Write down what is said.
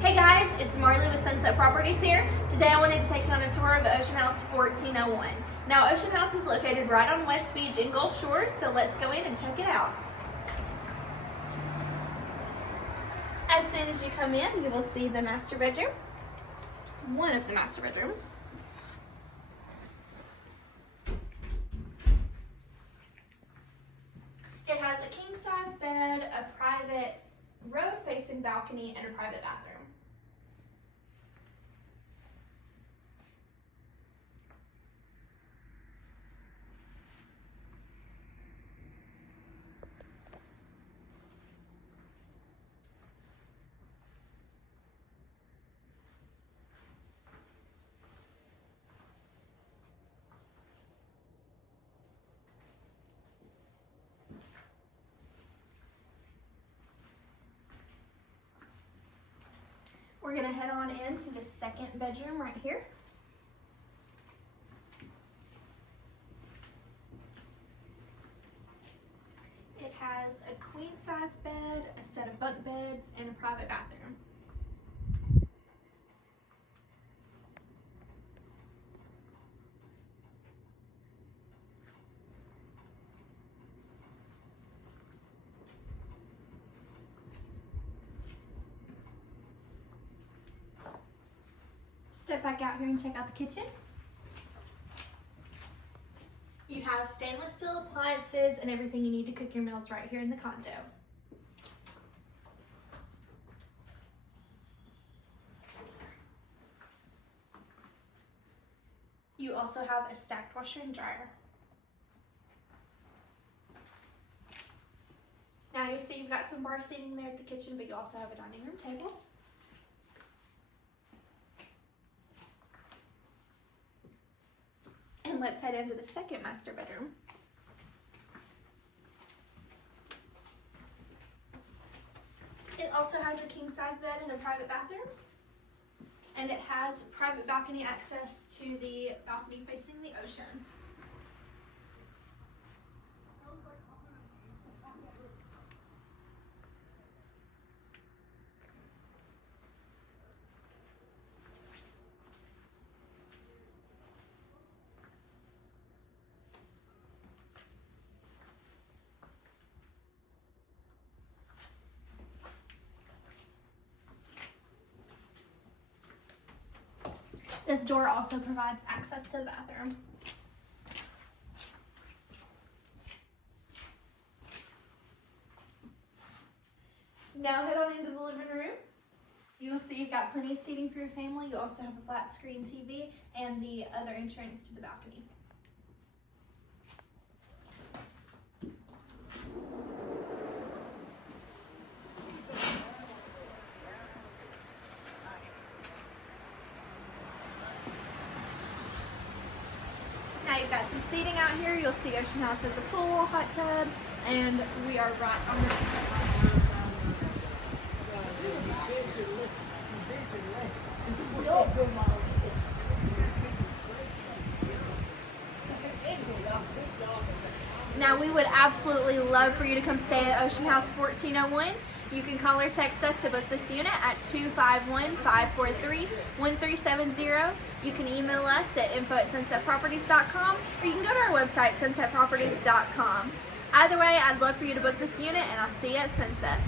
Hey guys, it's Marley with Sunset Properties here. Today I wanted to take you on a tour of Ocean House 1401. Now Ocean House is located right on West Beach in Gulf Shores, so let's go in and check it out. As soon as you come in, you will see the master bedroom, one of the master bedrooms. It has a king-size bed, a private road-facing balcony, and a private bathroom. We're gonna head on into the second bedroom right here. It has a queen size bed, a set of bunk beds, and a private bathroom. Step back out here and check out the kitchen. You have stainless steel appliances and everything you need to cook your meals right here in the condo. You also have a stacked washer and dryer. Now you'll see you've got some bar seating there at the kitchen, but you also have a dining room table. And let's head into the second master bedroom. It also has a king-size bed and a private bathroom. And it has private balcony access to the balcony facing the ocean. This door also provides access to the bathroom. Now head on into the living room. You'll see you've got plenty of seating for your family. You also have a flat screen TV and the other entrance to the balcony. Now you've got some seating out here. You'll see Ocean House has a pool, hot tub, and we are right on the beach. Now we would absolutely love for you to come stay at Ocean House 1401. You can call or text us to book this unit at 251-543-1370. You can email us at info@sunsetproperties.com, or you can go to our website, sunsetproperties.com. Either way, I'd love for you to book this unit, and I'll see you at Sunset.